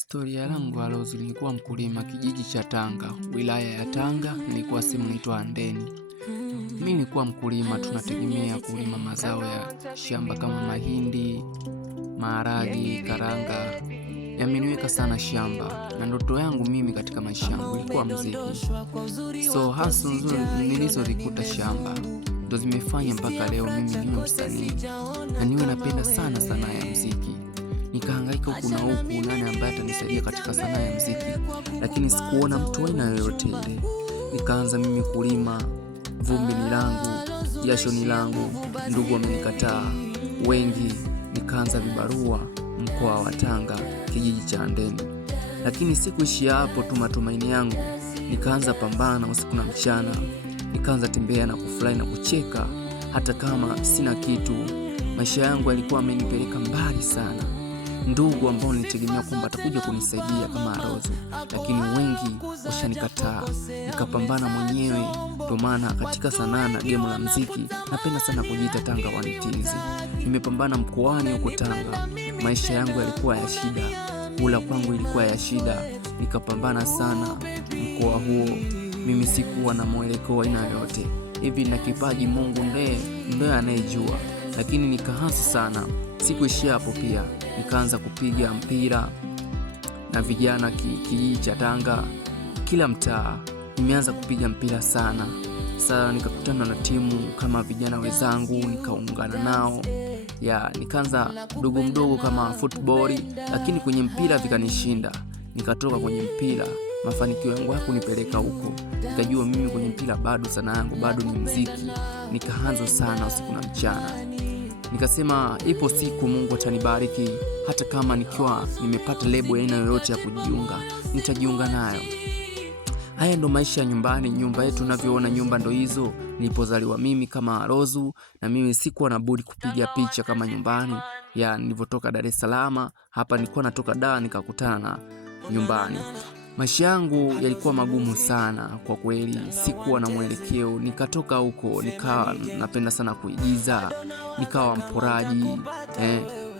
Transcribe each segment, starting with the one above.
Historia yangu alozi, nilikuwa mkulima kijiji cha Tanga, wilaya ya Tanga, nilikuwa sehemu inaitwa Handeni. Mimi nilikuwa mkulima, tunategemea kulima mazao ya shamba kama mahindi, maharagi, karanga. Yameniweka sana shamba, na ndoto yangu mimi katika maisha yangu ilikuwa muziki. So hasa nzuri nilizozikuta shamba ndo zimefanya mpaka leo mimi niwe msanii na niwe napenda sana sanaa ya muziki. Nikahangaika huku na huku nani ambaye atanisaidia katika sanaa ya muziki, lakini sikuona mtu aina yoyote ile. Nikaanza mimi kulima, vumbi ni langu, jasho ni langu, ndugu wamenikataa wengi. Nikaanza vibarua mkoa wa Tanga, kijiji cha Handeni. Lakini sikuishia hapo tu matumaini yangu, nikaanza pambana usiku na mchana. Nikaanza tembea na kufurahi na kucheka hata kama sina kitu. Maisha yangu yalikuwa amenipeleka mbali sana. Ndugu ambao nilitegemea kwamba atakuja kunisaidia kama Arozo, lakini wengi washanikataa. Nikapambana mwenyewe. Ndio maana katika sanaa na game la muziki napenda sana kujiita Tanga Wanitizi. Nimepambana mkoani huko Tanga. Maisha yangu yalikuwa ya shida, kula kwangu ilikuwa ya shida. Nikapambana sana mkoa huo. Mimi sikuwa na mwelekeo aina yoyote. Hivi na kipaji Mungu ndiye anayejua. Lakini nikaanza sana. Sikuishia hapo pia. Nikaanza kupiga mpira na vijana kijiji cha Tanga, kila mtaa. Nimeanza kupiga mpira sana. Sasa nikakutana na timu kama vijana wenzangu, nikaungana nao. Nikaanza mdogo kama football, lakini kwenye mpira vikanishinda. Nikatoka kwenye mpira, mafanikio yangu hakunipeleka huko. Nikajua mimi kwenye mpira bado sanaa yangu bado ni muziki. Nikaanza sana usiku na mchana. Nikasema ipo siku Mungu atanibariki, hata kama nikiwa nimepata lebo ya aina yoyote ya kujiunga, nitajiunga nayo. Haya ndo maisha ya nyumbani. Nyumba yetu unavyoona, nyumba ndo hizo nilipozaliwa mimi kama Arozo, na mimi sikuwa na budi kupiga picha kama nyumbani. Nilipotoka Dar es Salaam, hapa nilikuwa natoka Dar nikakutana na nyumbani. Maisha yangu yalikuwa magumu sana kwa kweli, sikuwa na mwelekeo. Nikatoka huko, nikawa napenda sana kuigiza, nikawa mporaji.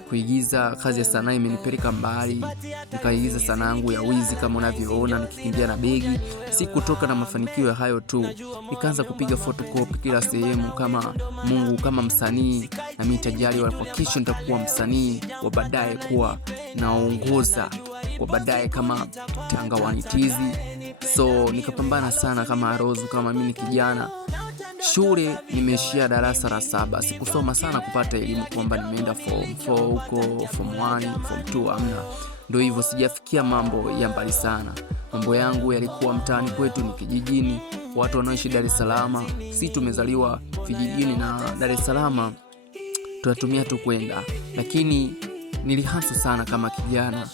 Kuigiza kazi ya sanaa imenipeleka mbali. Nikaigiza sanaa yangu ya wizi kama unavyoona, nikikimbia na begi. Sikutoka na mafanikio ya hayo tu, nikaanza kupiga photocopy kila sehemu kama Mungu, kama msanii. Na mimi tajali kwa kesho nitakuwa msanii wa baadaye, kuwa naongoza kwa baadaye kama Tanga Wanitizi. So nikapambana sana kama Arozo, kama mimi kijana. Shule nimeishia darasa la 7. Sikusoma sana kupata elimu kwamba nimeenda form 4 huko, form 1, form 2 amna. Ndio hivyo, sijafikia mambo ya mbali sana. Mambo yangu yalikuwa mtaani kwetu, ni kijijini. Watu wanaoishi Dar es Salaam, si tumezaliwa vijijini, na Dar es Salaam tunatumia tu kwenda. Lakini nilihasu sana kama kijana.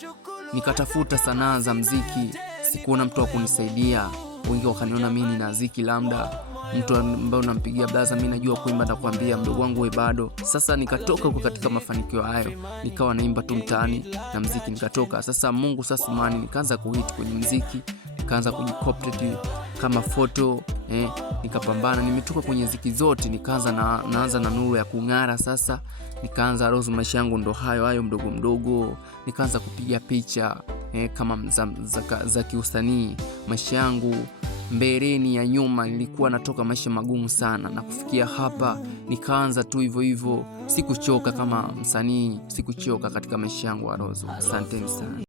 Nikatafuta sanaa za muziki, sikuona mtu wa kunisaidia. Wengi wakaniona mimi nina muziki, labda mtu ambaye unampigia blaza mimi najua kuimba, nakwambia mdogo wangu wewe bado. Sasa nikatoka huko katika mafanikio hayo, nikawa naimba tu mtaani na muziki. Nikatoka sasa, Mungu sasa mani, nikaanza kuhit kwenye muziki, nikaanza kujicooperate kama photo. Nikapambana, nimetoka kwenye muziki zote, naanza na nuru ya kung'ara. Sasa nikaanza Arozo, maisha yangu ndo hayo mdogo. Nikaanza kupiga picha kama za kiusanii. Maisha yangu mbeleni ya nyuma nilikuwa natoka maisha magumu sana, na kufikia hapa nikaanza tu hivyo. Sikuchoka kama msanii, sikuchoka katika maisha yangu Arozo. Asanteni sana.